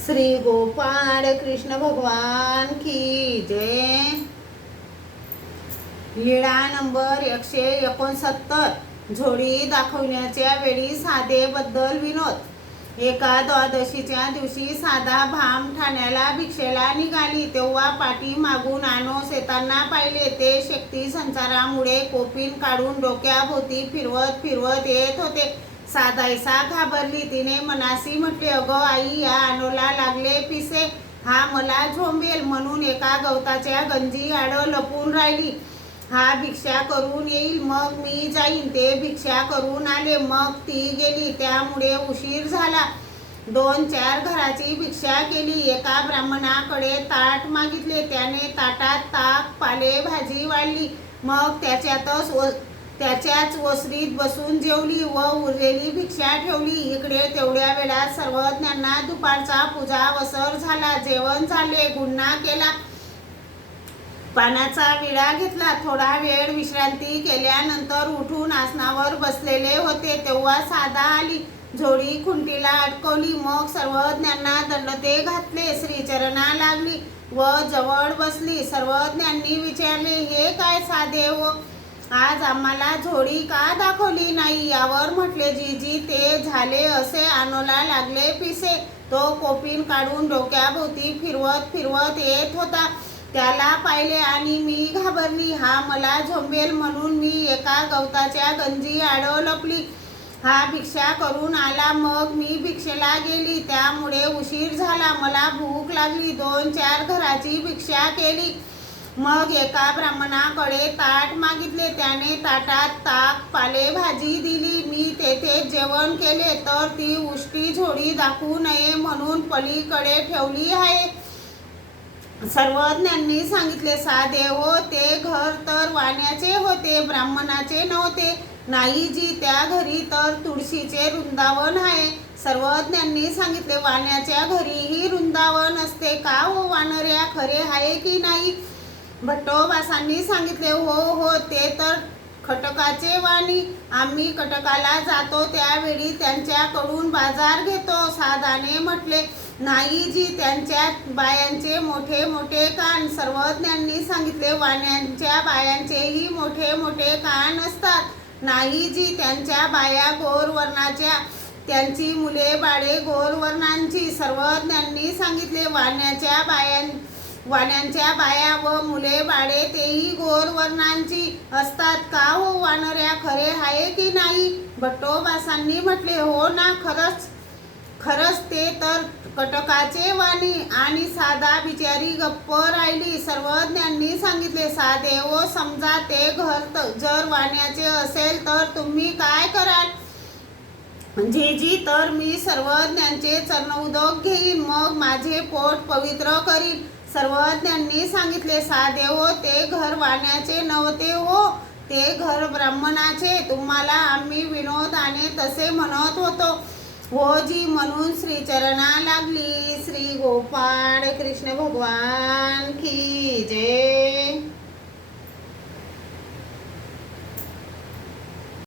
श्री गोपाळ कृष्ण भगवान की जय। लीळा नंबर 169। झोळी दाखवण्याच्या वेळी साधे बद्दल विनोद। एका द्वादशीच्या दिवशी साधा भाम ठाण्याला भिक्षेला निघाली, तेव्हा पाठी मागून आनोस येताना पाहिले। ते शक्ती संचारामुळे कोपीन काढून डोक्याभोवती फिरवत फिरवत येत होते। साधायसा घाबरली, तिने मनासी म्हटले, अगं आई, या आनोला लागले पिसे, हा मला झोंबेल म्हणून एका गवताच्या गंजी आड लपून राहिली। हा भिक्षा करून येईल, मग मी जाईन। ते भिक्षा करून आले, मग ती गेली, त्यामुळे उशीर झाला। 2-4 घराची भिक्षा केली। एका ब्राह्मणाकडे ताट मागितले, त्याने ताटात ताक, पाले भाजी वाढली, मग त्याच्याच ओसरीत बसून जेवली व उरलेली भिक्षा ठेवली। इकडे तेवढ्या वेळात सर्वज्ञांना दुपारचा पूजावसर झाला। जेवण झाले, गुन्हा केला, पानाचा विडा घेतला, थोडा वेळ विश्रांती केल्यानंतर उठून आसनावर बसलेले होते, तेव्हा साधा आली, झोळी खुंटीला अडकवली, मग सर्वज्ञांना दंडते घातले, श्रीचरणा लागली व जवळ बसली। सर्वज्ञांनी विचारले, हे काय साधे हो, आज आम्हाला झोळी का दाखवली नाही? यावर म्हटले, जीजी, ते झाले असे, आनोला लागले पिसे, तो कोपीन काढून डोक्याभोवती फिरवत फिरवत येत होता, त्याला पाहिले आणि मी घाबरली। हा मला झोंबेल म्हणून मी एका गवताच्या गंजी आड लपली। हा भिक्षा करून आला, मग मी भिक्षेला गेली, त्यामुळे उशीर झाला। मला भूक लागली, 2-4 घराची भिक्षा केली, मग एका ब्राह्मणाकडे ताट मागितले, त्याने ताटात ताक, पाले भाजी दिली, मी तेथे जेवण केले, तर ती उष्टी झोळी दाखवू नये म्हणून पलीकडे ठेवली आहे। सर्वज्ञांनी सांगितले, साधे हो, ते घर तर वाण्याचे होते, ब्राह्मणाचे नव्हते। नाही जी, त्या घरी तर तुळशीचे वृंदावन आहे। सर्वज्ञांनी सांगितले, वाण्याच्या घरीही वृंदावन असते का हो वानऱ्या, खरे आहे की नाही? भट्टोबासांनी सांगितले, हो हो, ते तर खटकाचे वाणी, आम्ही कटकाला जातो त्यावेळी त्यांच्याकडून बाजार घेतो। साधाने म्हटले, नाही जी, त्यांच्या बायांचे मोठे मोठे कान। सर्वज्ञांनी सांगितले, वाण्यांच्या बायांचेही मोठे मोठे कान असतात। नाही जी, त्यांच्या बाया गोर वर्णाच्या, त्यांची मुले बाळे गोर वर्णांची। सर्वज्ञांनी सांगितले, वाण्यांच्या बाया व मुले बाळे तेही गोर वर्णांची असतात का हो वानऱ्या, खरे आहे की नाही? भट्टोबासांनी म्हटले, हो ना, खरंच ते तर कटकाचे वाणी। आणि साधा बिचारी गप्प राहिली। सर्वज्ञांनी सांगितले, साधे हो, समजा ते घर जर वाण्याचे असेल तर तुम्ही काय कराल? जीजी, तर मी सर्वज्ञांचे चरणोदक घेईन, मग माझे पोट पवित्र करीन। सर्वज्ञांनी सांगितले, साधे हो, ते घर वाण्याचे नव्हते हो, ते घर ब्राह्मणाचे, तुम्हाला आम्ही विनोदाने तसे म्हणत होतो हो जी, म्हणून श्रीचरणा लागली। श्री गोपाळ कृष्ण भगवान की जय।